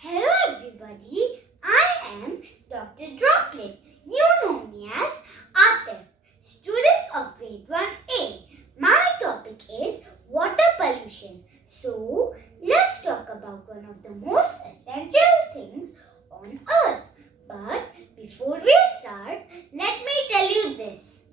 Hello everybody, I am Dr. Droplet. You know me as Atif, student of grade 1A. My topic is water pollution. So, let's talk about one of the most essential things on earth. But before we start, let me tell you this.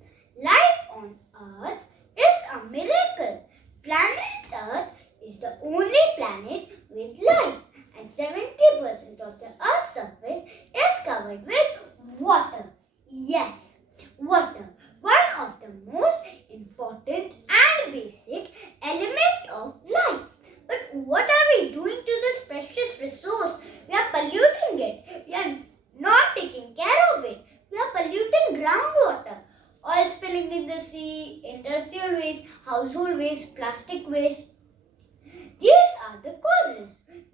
Life on earth is a miracle. Planet Earth is the only planet with life, and 70% of the Earth's surface is covered with water. Yes, water, one of the most important and basic element of life. But what are we doing to this precious resource? We are polluting it. We are not taking care of it. We are polluting groundwater. Oil spilling in the sea, industrial waste, household waste, plastic waste. These are the causes.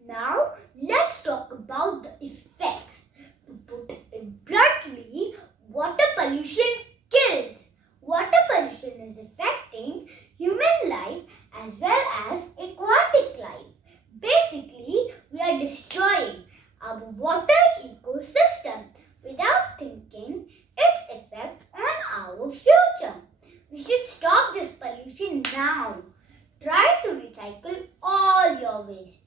Now, let's talk about the effects. To put it bluntly, water pollution kills. Water pollution is affecting human life as well as aquatic life. Basically, we are destroying our water ecosystem without thinking its effect on our future. We should stop this pollution now. Try to recycle all your waste.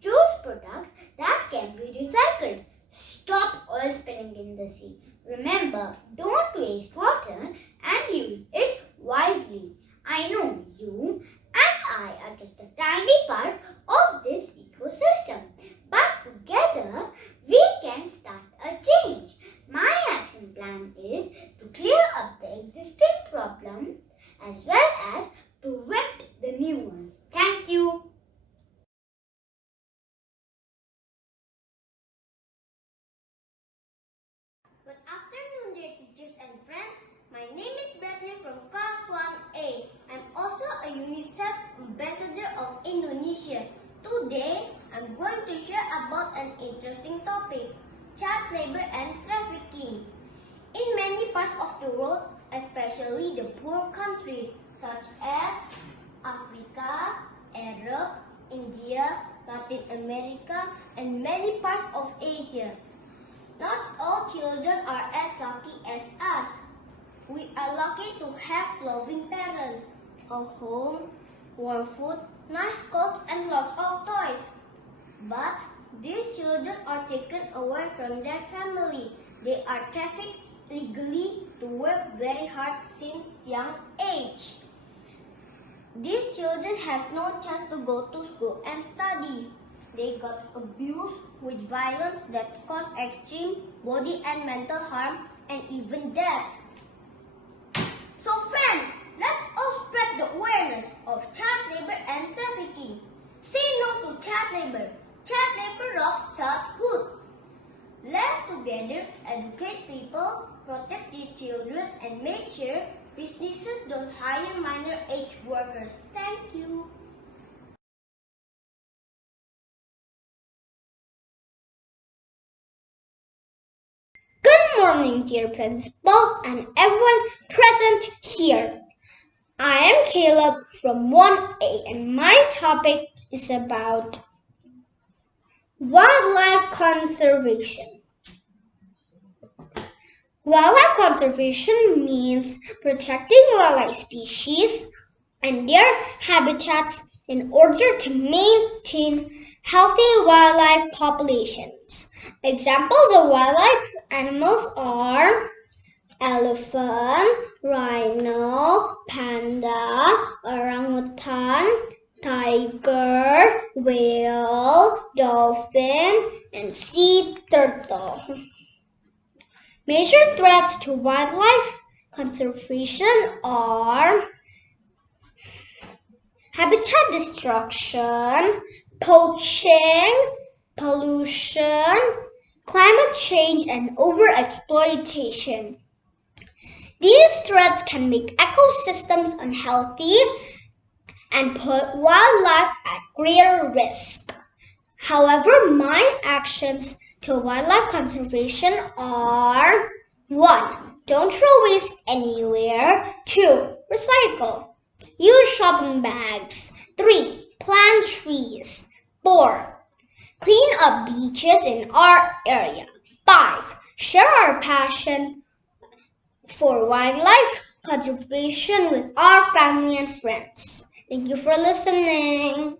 Choose products that can be recycled. Stop oil spilling in the sea. Remember, don't waste water and use it wisely. I know you and I are just a tiny part of this ecosystem, but together we can start a change. My action plan is to clear up the existing problems as well as prevent the new ones. Thank you. Good afternoon, dear teachers and friends. My name is Bradley from Class 1A. I'm also a UNICEF Ambassador of Indonesia. Today, I'm going to share about an interesting topic, child labor and trafficking. In many parts of the world, especially the poor countries such as Africa, Europe, India, Latin America, and many parts of Asia, not all children are as lucky as us. We are lucky to have loving parents, a home, warm food, nice clothes, and lots of toys. But these children are taken away from their family. They are trafficked illegally to work very hard since young age. These children have no chance to go to school and study. They got abused with violence that cause extreme body and mental harm and even death. So friends, let's all spread the awareness of child labor and trafficking. Say no to child labor. Child labor robs childhood. Let's together educate people, protect their children, and make sure businesses don't hire minor age workers. Thank you. Good morning, dear principal and everyone present here. I am Caleb from 1A and my topic is about wildlife conservation. Wildlife conservation means protecting wildlife species and their habitats in order to maintain healthy wildlife populations. Examples of wildlife animals are elephant, rhino, panda, orangutan, tiger, whale, dolphin, and sea turtle. Major threats to wildlife conservation are habitat destruction, poaching, pollution, climate change, and overexploitation. These threats can make ecosystems unhealthy and put wildlife at greater risk. However, my actions to wildlife conservation are 1. Don't throw waste anywhere. 2. Recycle. Use shopping bags. 3. Plant trees. 4. Clean up beaches in our area. 5. Share our passion for wildlife conservation with our family and friends. Thank you for listening.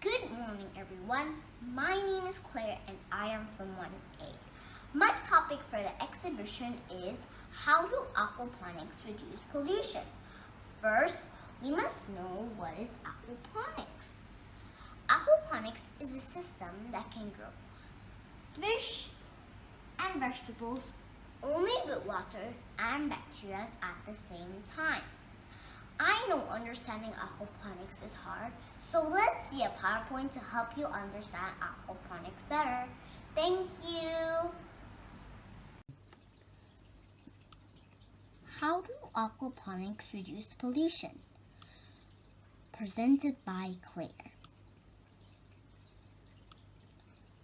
Good morning, everyone. My name is Claire and I am from 1A. My topic for the exhibition is how do aquaponics reduce pollution? First, we must know what is aquaponics. Aquaponics is a system that can grow fish and vegetables only with water and bacteria at the same time. I know understanding aquaponics is hard, so let's see a PowerPoint to help you understand aquaponics better. Thank you. How do aquaponics reduce pollution? Presented by Claire.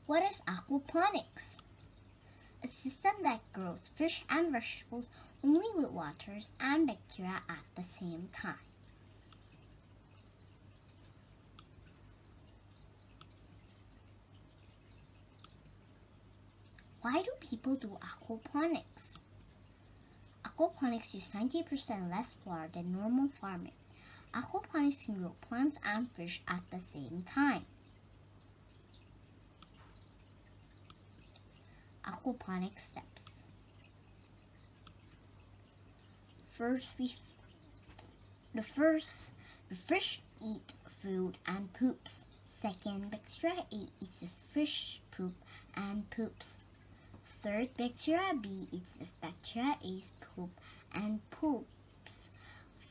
What is aquaponics? A system that grows fish and vegetables only with water and bacteria at the same time. Why do people do aquaponics? Aquaponics use 90% less water than normal farming. Aquaponics can grow plants and fish at the same time. Aquaponics steps. The fish eat food and poops. Second, bacteria A eats the fish poop and poops. Third, bacteria B eats the bacteria A's poop and poops.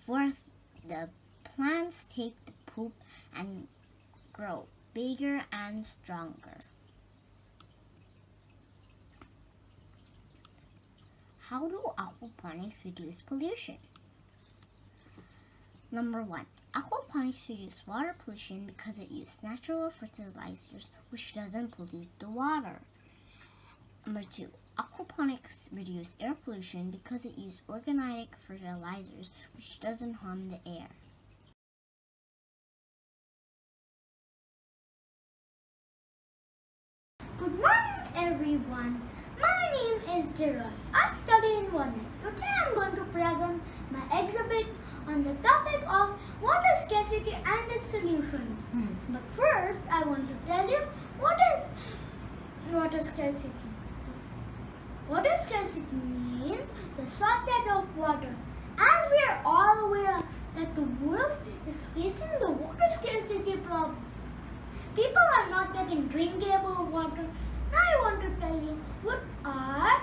Fourth, the plants take the poop and grow bigger and stronger. How do aquaponics reduce pollution? Number 1. Aquaponics reduce water pollution because it uses natural fertilizers which doesn't pollute the water. Number 2. Aquaponics reduce air pollution because it uses organic fertilizers which doesn't harm the air. Good morning, everyone. My name is Gerald. I study in 1A. Today I'm going to present my exhibit on the topic of water scarcity and its solutions. But first, I want to tell you what is water scarcity. Water scarcity means the shortage of water. As we are all aware that the world is facing the water scarcity problem. People are not getting drinkable water. Now I want to tell you what are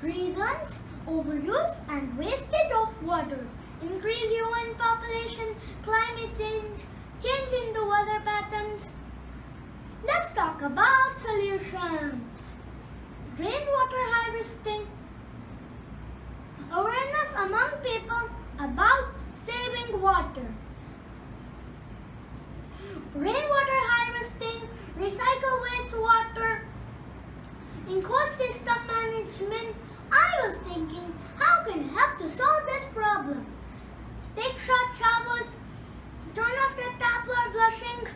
reasons overuse and wastage of water. Increase human population, climate change, change in the weather patterns. Let's talk about solutions. Rainwater harvesting. Awareness among people about saving water. Rainwater harvesting, recycle wastewater. In ecosystem management, I was thinking, how can I help to solve this problem? Take short showers, turn off the tap while blushing,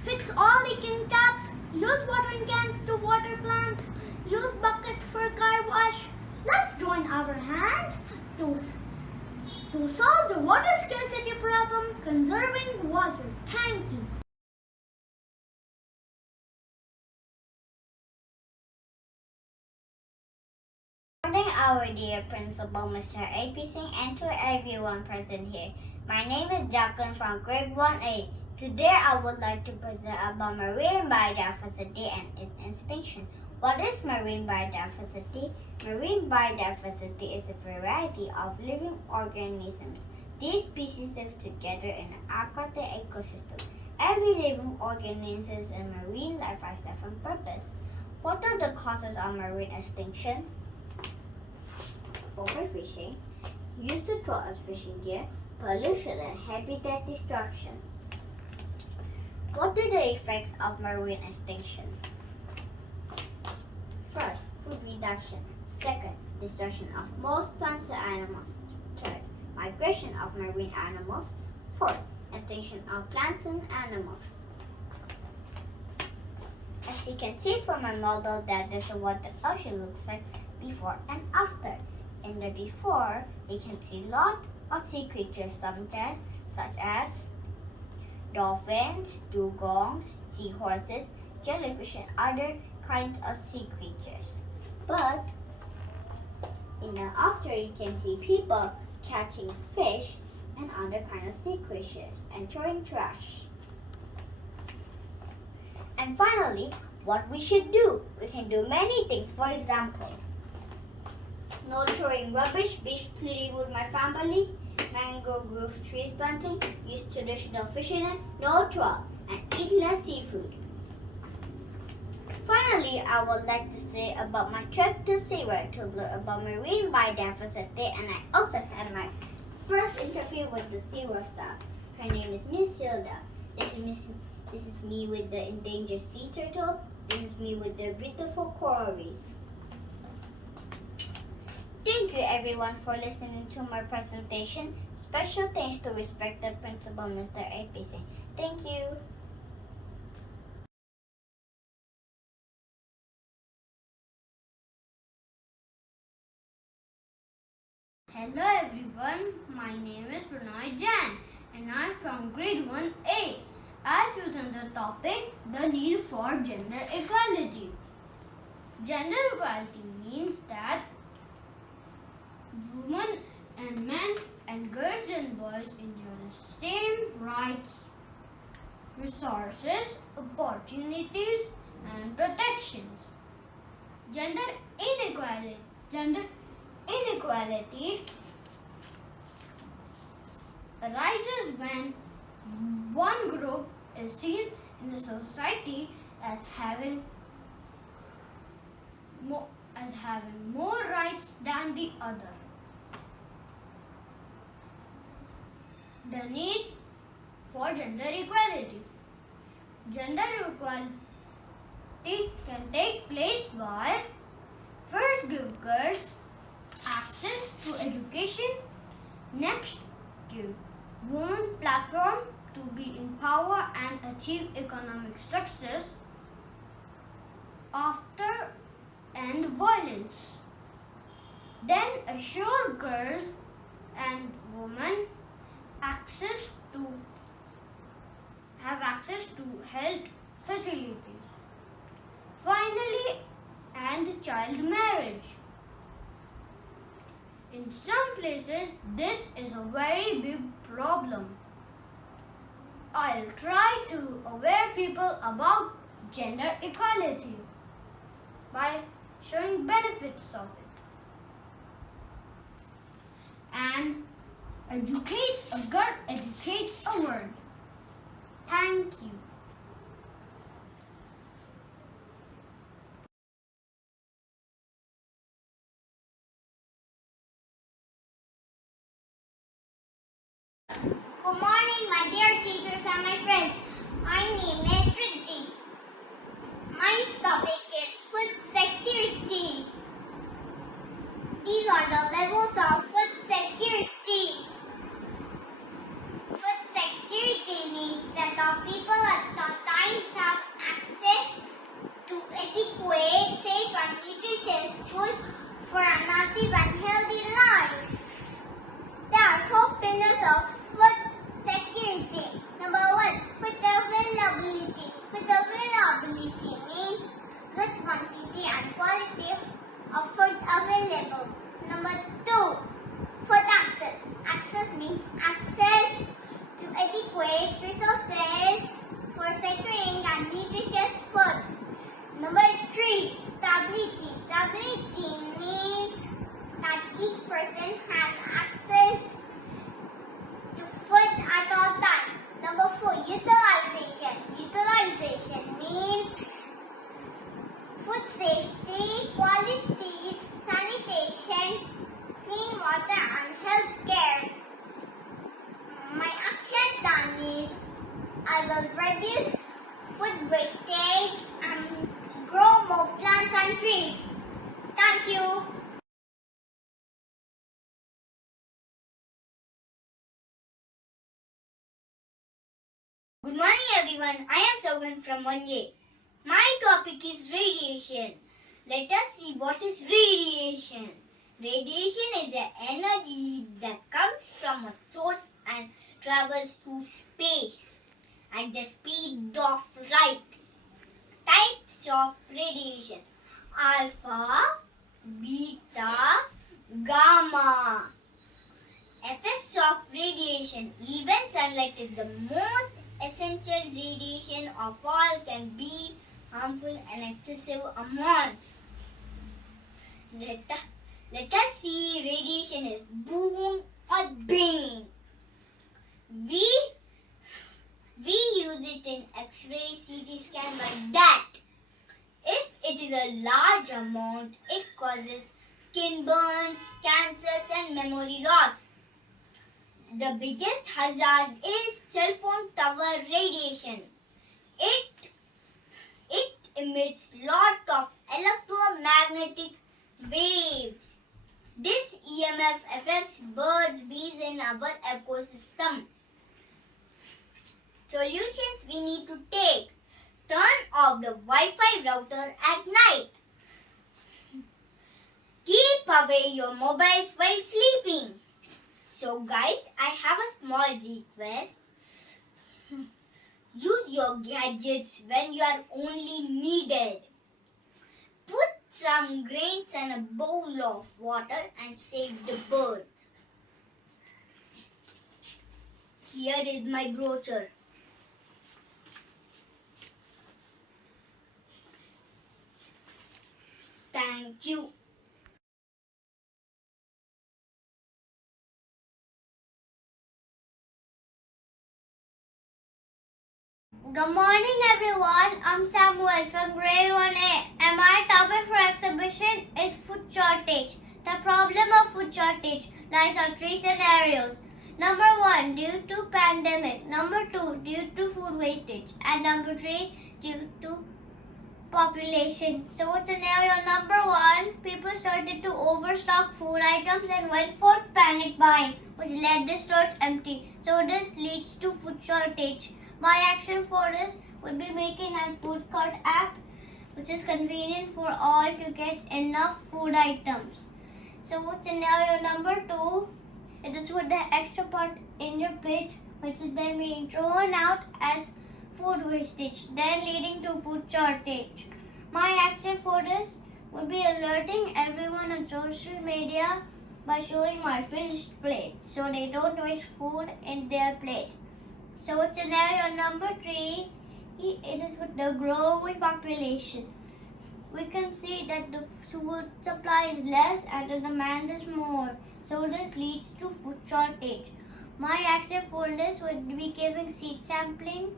fix all leaking taps, use watering cans to water plants, use bucket for car wash. Let's join our hands to solve the water scarcity problem, conserving water. Thank you. Good morning, our dear principal, Mr. A.P. Singh, and to everyone present here. My name is Jacqueline from grade 1A. Today, I would like to present about marine biodiversity and its extinction. What is marine biodiversity? Marine biodiversity is a variety of living organisms. These species live together in an aquatic ecosystem. Every living organism in marine life has different purpose. What are the causes of marine extinction? Overfishing, used to throw as fishing gear, pollution and habitat destruction. What are the effects of marine extinction? First, food reduction. Second, destruction of most plants and animals. Third, migration of marine animals. Fourth, extinction of plants and animals. As you can see from my model, that this is what the ocean looks like before and after. In the before, you can see lots of sea creatures sometimes, such as dolphins, dugongs, seahorses, jellyfish, and other kinds of sea creatures. But in the after, you can see people catching fish and other kinds of sea creatures and throwing trash. And finally, what we should do. We can do many things. For example, no throwing rubbish, beach cleaning with my family, mango grove trees planting, use traditional fishing net, no trawl, and eat less seafood. Finally, I would like to say about my trip to SeaWorld to learn about marine biodiversity, and I also had my first interview with the SeaWorld staff. Her name is Miss Hilda. This is me with the endangered sea turtle. This is me with the beautiful coral reefs. Thank you everyone for listening to my presentation. Special thanks to respected Principal Mr. APC. Thank you. Hello everyone, my name is Pranay Jain and I'm from grade 1A. I chosen the topic, the need for gender equality. Gender equality means that women and men and girls and boys enjoy the same rights, resources, opportunities and protections. Gender inequality arises when one group is seen in the society as having more rights than the other. The need for gender equality. Gender equality can take place by first give girls access to education, next give women platform to be in power and achieve economic success, after end violence. Then assure girls and women have access to health facilities. Finally, end child marriage. In some places, this is a very big problem. I'll try to aware people about gender equality by showing benefits of it. And educate a girl, educate a world. Thank you. Good morning, my dear teachers and my friends. My name is Riddhi. My topic is food security. These are the levels of food security. Food security means that the people at all times have access to adequate, safe and nutritious food for an active and healthy life. There are 4 pillars of food security. Number 1, food availability. Food availability means good quantity and quality of food available. Number 2, food access. Access means access to adequate resources for securing and nutritious food. Number 3, stability. Stability means that each person has access to food at all times. Number 4, utilization. Utilization means food safety, quality, sanitation, clean water and health care. My action plan is I will reduce food wastage and grow more plants and trees. Thank you. Good morning everyone, I am Sogan from 1A. My topic is radiation. Let us see what is radiation. Radiation is an energy that comes from a source and travels through space at the speed of light. Types of radiation: alpha, beta, gamma. Effects of radiation. Even sunlight is the most essential radiation of all, can be harmful in excessive amounts. Let us see radiation is boon or bane. We use it in X-ray, CT scan like that. If it is a large amount, it causes skin burns, cancers and memory loss. The biggest hazard is cell phone tower radiation. It emits lot of electromagnetic waves. This EMF affects birds, bees in our ecosystem. Solutions we need to take: turn off the Wi-Fi router at night. Keep away your mobiles while sleeping. So guys, I have a small request. Use your gadgets when you are only needed. Put some grains in a bowl of water and save the birds. Here is my brochure. Thank you. Good morning everyone, I'm Samuel from grade 1A and my topic for exhibition is food shortage. The problem of food shortage lies on three scenarios. Number 1, due to pandemic. Number 2, due to food wastage. And number 3, due to population. So scenario number 1, people started to overstock food items and went for panic buying, which led the stores empty. So this leads to food shortage. My action for this would be making a food cart app, which is convenient for all to get enough food items. So scenario number 2, it is with the extra part in your plate, which is then being thrown out as food wastage, then leading to food shortage. My action for this would be alerting everyone on social media by showing my finished plate, so they don't waste food in their plate. So scenario number 3, it is with the growing population. We can see that the food supply is less and the demand is more. So this leads to food shortage. My action for this would be giving seed samplings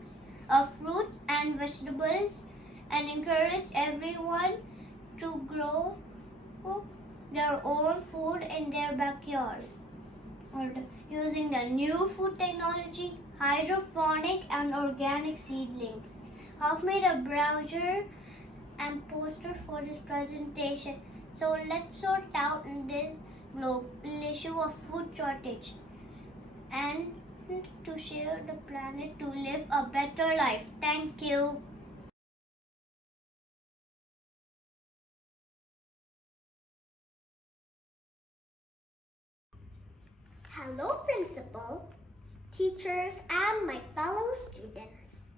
of fruits and vegetables and encourage everyone to grow their own food in their backyard. Or using the new food technology, hydroponic and organic seedlings. I've made a brochure and poster for this presentation. So let's sort out this global issue of food shortage and to share the planet to live a better life. Thank you. Hello, Principal, teachers, and my fellow students.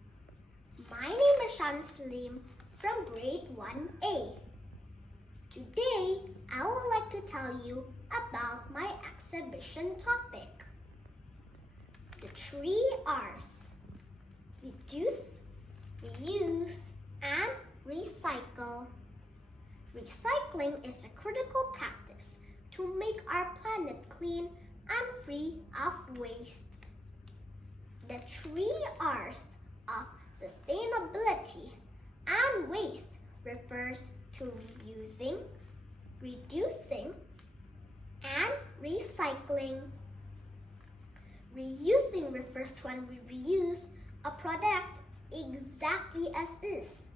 My name is Shan Salim from grade 1A. Today, I would like to tell you about my exhibition topic. The 3 R's: reduce, reuse, and recycle. Recycling is a critical practice to make our planet clean and free of waste. The 3 R's of sustainability and waste refers to reusing, reducing, and recycling. Reusing refers to when we reuse a product exactly as is.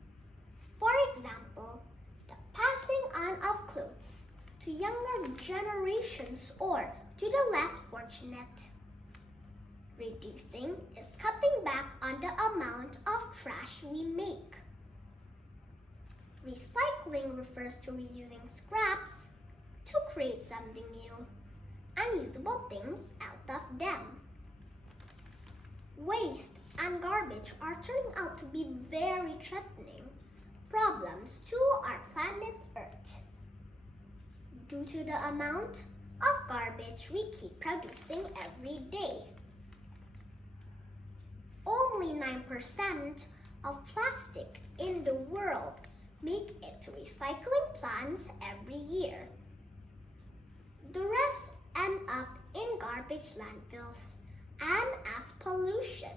For example, the passing on of clothes to younger generations or to the less fortunate. Reducing is cutting back on the amount of trash we make. Recycling refers to reusing scraps to create something new, unusable things out of them. Waste and garbage are turning out to be very threatening problems to our planet Earth due to the amount of garbage we keep producing every day. Only 9% of plastic in the world make it to recycling plants every year. The rest end up in garbage landfills and as pollution.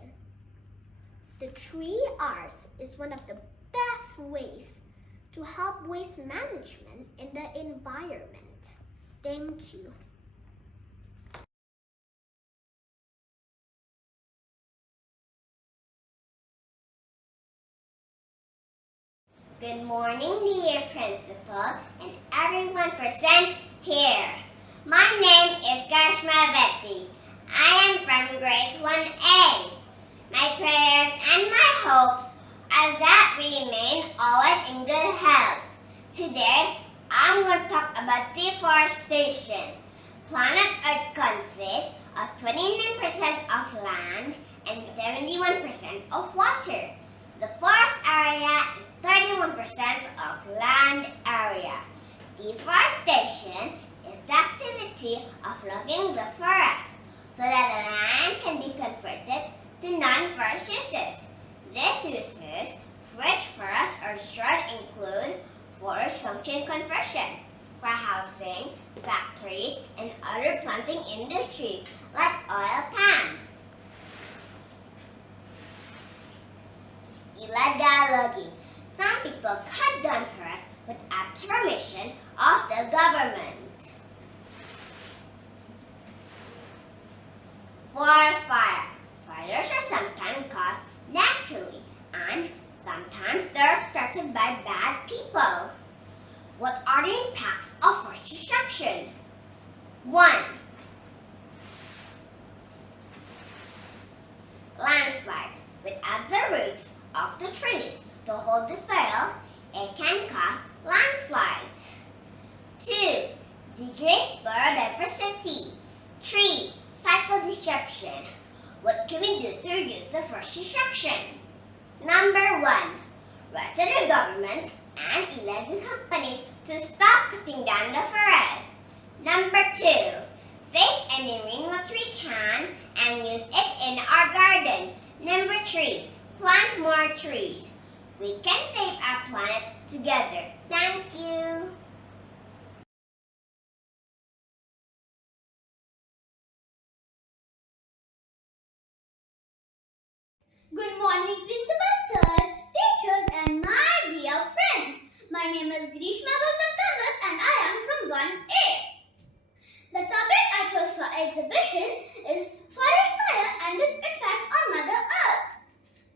The 3 Rs is one of the best ways to help waste management in the environment. Thank you. Good morning, dear principal and everyone present here. My name is GMIS. I am from grade 1A. My prayers and my hopes are that we remain always in good health. Today, I'm going to talk about deforestation. Planet Earth consists of 29% of land and 71% of water. The forest area is 31% of land area. Deforestation is the activity of logging the forest so that the land can be converted to non-forest uses. These uses, which for us are short, include forest function conversion for housing, factories, and other planting industries like oil palm. Illegal logging. Some people cut down forests without permission of the government. Forest fire. Fires are sometimes caused naturally and sometimes they're started by bad people. What are the impacts of forest destruction? 1. Landslides. Without the roots of the trees to hold the soil, it can cause landslides. 2. Decreased biodiversity. 3. Cycle disruption. What can we do to reduce the forest destruction? Number 1. Write to the government and illegal companies to stop cutting down the forest. Number 2. Save any rainwater we can and use it in our garden. Number 3. Plant more trees. We can save our planet together. Thank you. Good morning, Principal Sir, teachers, and my dear friends. My name is Grishma Gautam and I am from 1A. The topic I chose for exhibition is forest fire and its impact on Mother Earth.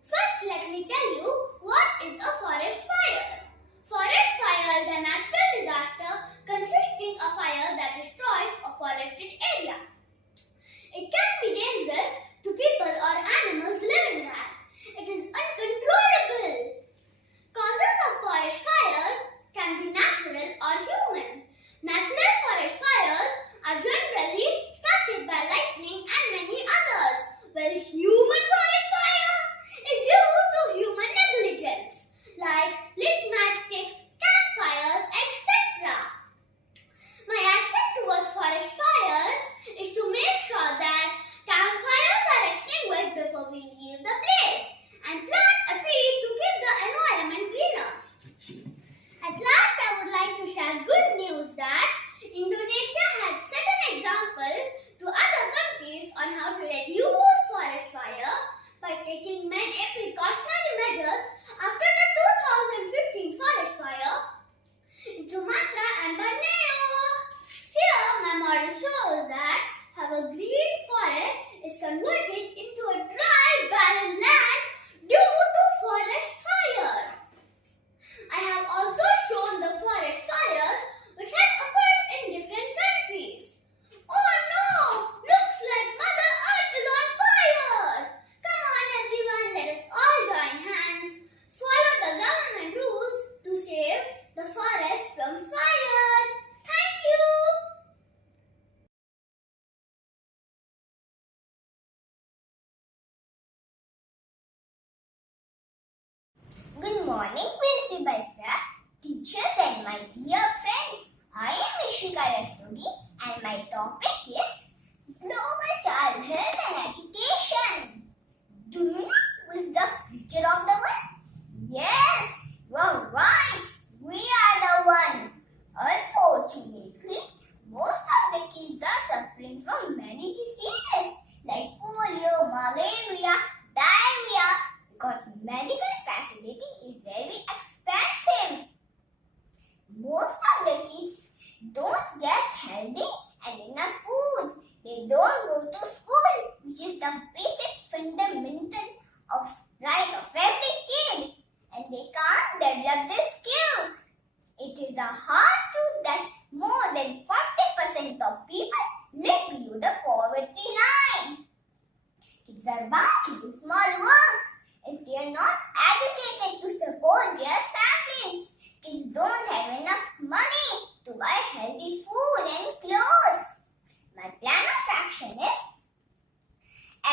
First, let me tell you what is a forest fire. Forest fire is a natural disaster consisting of fire that destroys a forested area. It can be dangerous to people or animals living there. It is morning, Principal Sir, teachers and my dear friends. I am Ishika Rasturi and my topic is Global Child Health and Education. Do you know who is the future of the world? Yes, you are right. We are the one. Unfortunately, most of the kids are suffering from many diseases like polio, malaria, diarrhea because medical facility is very expensive. Most of the kids don't get healthy and enough food. They don't go to school, which is the basic fundamental of right of every kid, and they can't develop their skills. It is a hard truth that more than 40% of people live below the poverty line. Kids are bound to do small works as they are not educated to support their families. Kids don't have enough money to buy healthy food and clothes. My plan of action is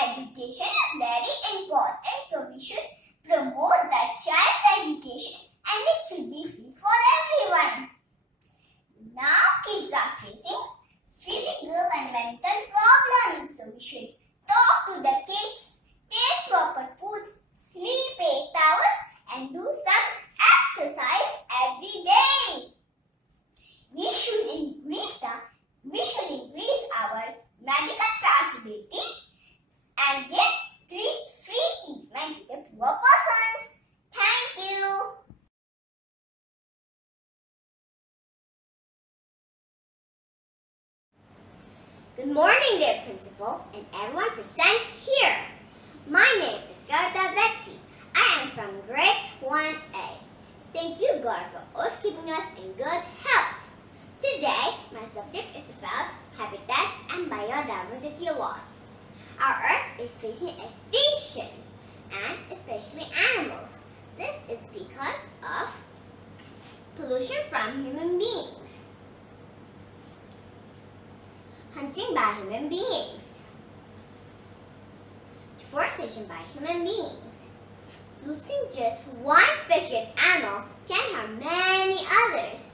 education is very important, so we should promote that child's education and it should be free for everyone. Now kids are facing physical and mental problems, so we should talk to the kids, take proper food, sleep 8 hours and do some exercise every day. We should increase our medical facility and give free treatment to the poor persons. Thank you. Good morning, dear Principal and everyone present here. My name is Garda Betty. I am from grade 1A. Thank you, God, for always keeping us in good health. Today, my subject is about habitat and biodiversity loss. Our Earth is facing extinction, and especially animals. This is because of pollution from human beings. Hunting by human beings. Deforestation by human beings. Losing just one species animal can harm many others.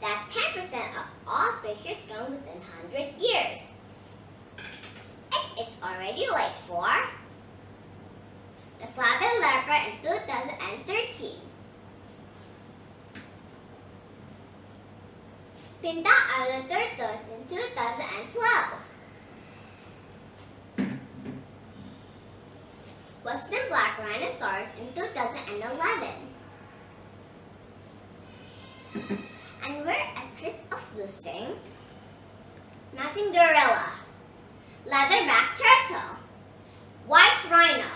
That's 10% of all species gone within 100 years. It is already late for the clouded leopard in 2013. Pinta island turtles in 2012. Western black rhinoceros in 2011. And we're at risk of losing mountain gorilla, leatherback turtle, white rhino.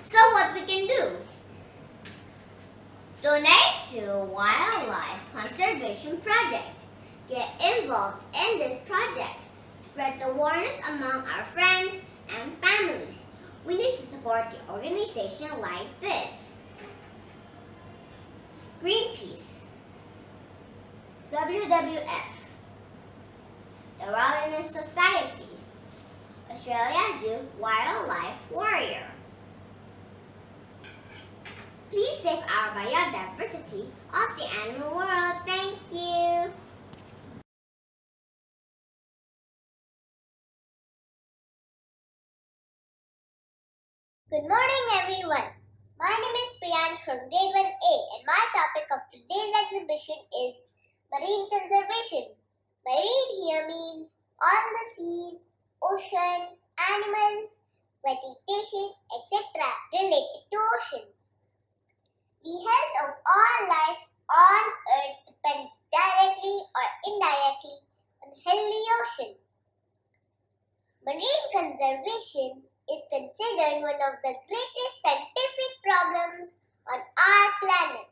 So what we can do? Donate to Wildlife Conservation Project. Get involved in this project. Spread the awareness among our friends and families. We need to support the organization like this. Greenpeace, WWF, the Wilderness Society, Australia Zoo Wildlife Warrior. Please save our biodiversity of the animal world. Thank you. Good morning, everyone. My name is Priyan from grade 1A and my topic of today's exhibition is marine conservation. Marine here means all the seas, ocean, animals, vegetation, etc. related to oceans. The health of all life on Earth depends directly or indirectly on healthy ocean. Marine conservation is considered one of the greatest scientific problems on our planet.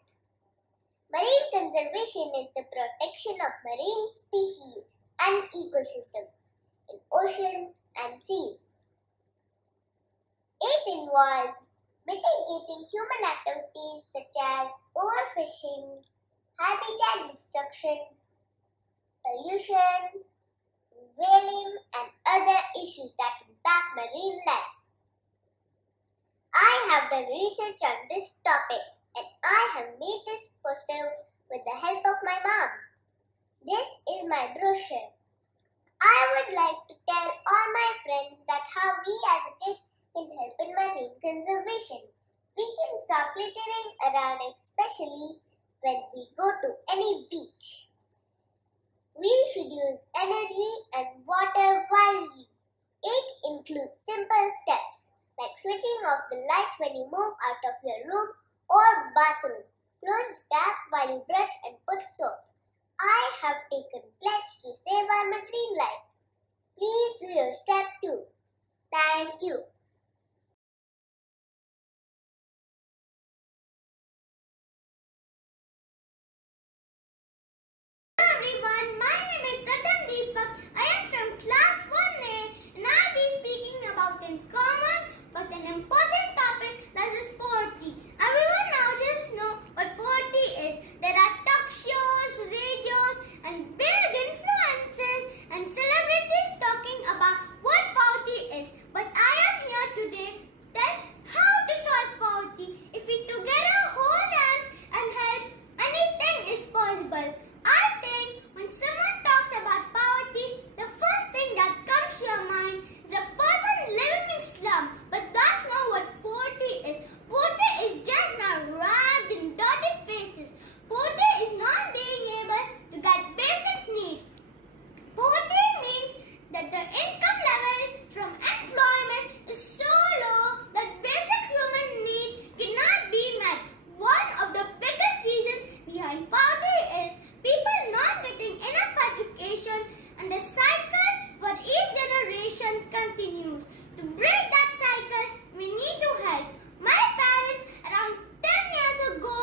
Marine conservation is the protection of marine species and ecosystems in ocean and seas. It involves mitigating human activities such as overfishing, habitat destruction, pollution, whaling, and other issues that impact marine life. I have done research on this topic and I have made this poster with the help of my mom. This is my brochure. I would like to tell all my friends that how we as a kid can help in marine conservation. We can stop littering around, especially when we go to any beach. We should use energy and water wisely. It includes simple steps like switching off the light when you move out of your room or bathroom. Close the tap while you brush and put soap. I have taken pledge to save our marine life. Please do your step too. Thank you. Hello everyone, my name is Pratham Deepak. I am from class 1A and I'll be speaking about an common but an important topic, that is poverty. Everyone nowadays know what poverty is. There are talk shows, radios and big influencers and celebrities talking about what poverty is. But I am here today to tell how to solve poverty. If we together hold hands and help, anything is possible. I think when someone talks about poverty, the first thing that comes to your mind is a person living in slum. But that's not what poverty is. Poverty is just not ragged and dirty faces. Poverty is not being able to get basic needs. Poverty means that the income level from employment is so low that basic human needs cannot be met. One of the biggest reasons behind poverty is people not getting enough education, and the cycle for each generation continues. To break that cycle, we need to help. My parents around 10 years ago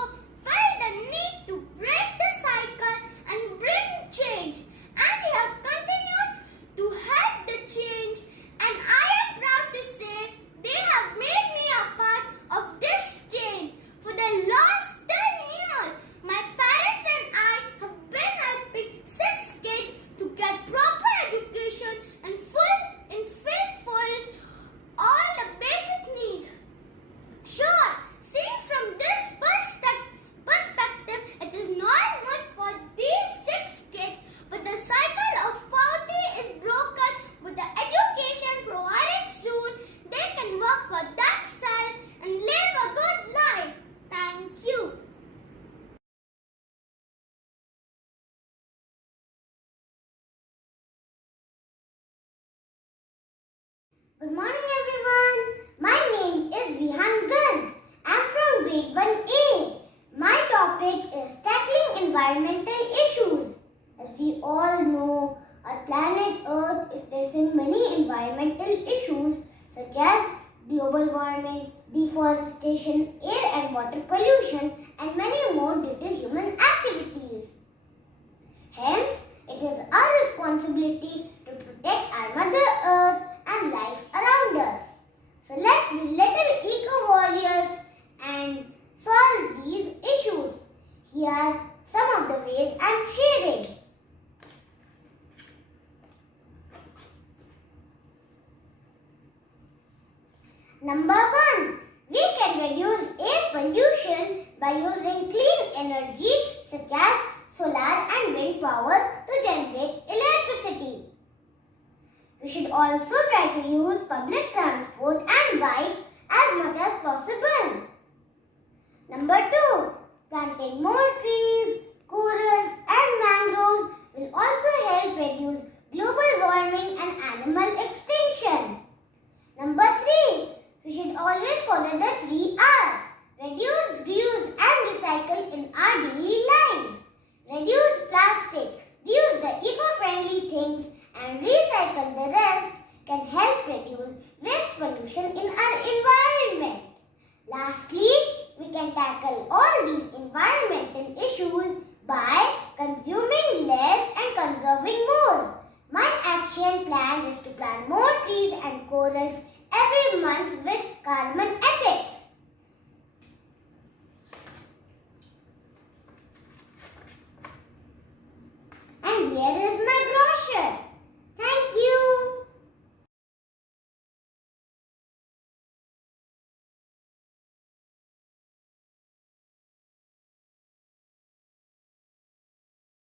felt the need to break the cycle and bring change, and we have continued to help the change, and I am proud to say they have made me a part of this change. For the last 10 years, my parents and I have been helping 6 kids to get proper education and fulfill all the basic needs. Sure, seeing from this perspective, it is not much for these 6 kids, but the cycle of poverty is broken with the education provided soon. They can work for themselves and live a good life. Thank you. Good morning everyone. My name is Vihan Garg. I'm from grade 1A. My topic is tackling environmental issues. As we all know, our planet Earth is facing many environmental issues such as global warming, deforestation, air and water pollution, and many more due to human activities. Hence, it is our responsibility to protect our Mother Earth and life around us. So let's be little eco-warriors and solve these issues. Here are some of the ways I'm sharing. Number 1. We can reduce air pollution by using clean energy such as solar and wind power to generate electricity. We should also try to use public transport and bike as much as possible. Number 2. Planting more trees, corals and mangroves will also help reduce global warming and animal extinction. Number 3. We should always follow the 3 R's. Reduce, reuse and recycle in our daily lives. Reduce plastic, reuse the eco-friendly things and recycle the rest can help reduce waste pollution in our environment. Lastly, we can tackle all these environmental issues by consuming less and conserving more. My action plan is to plant more trees and corals every month with carbon ethics.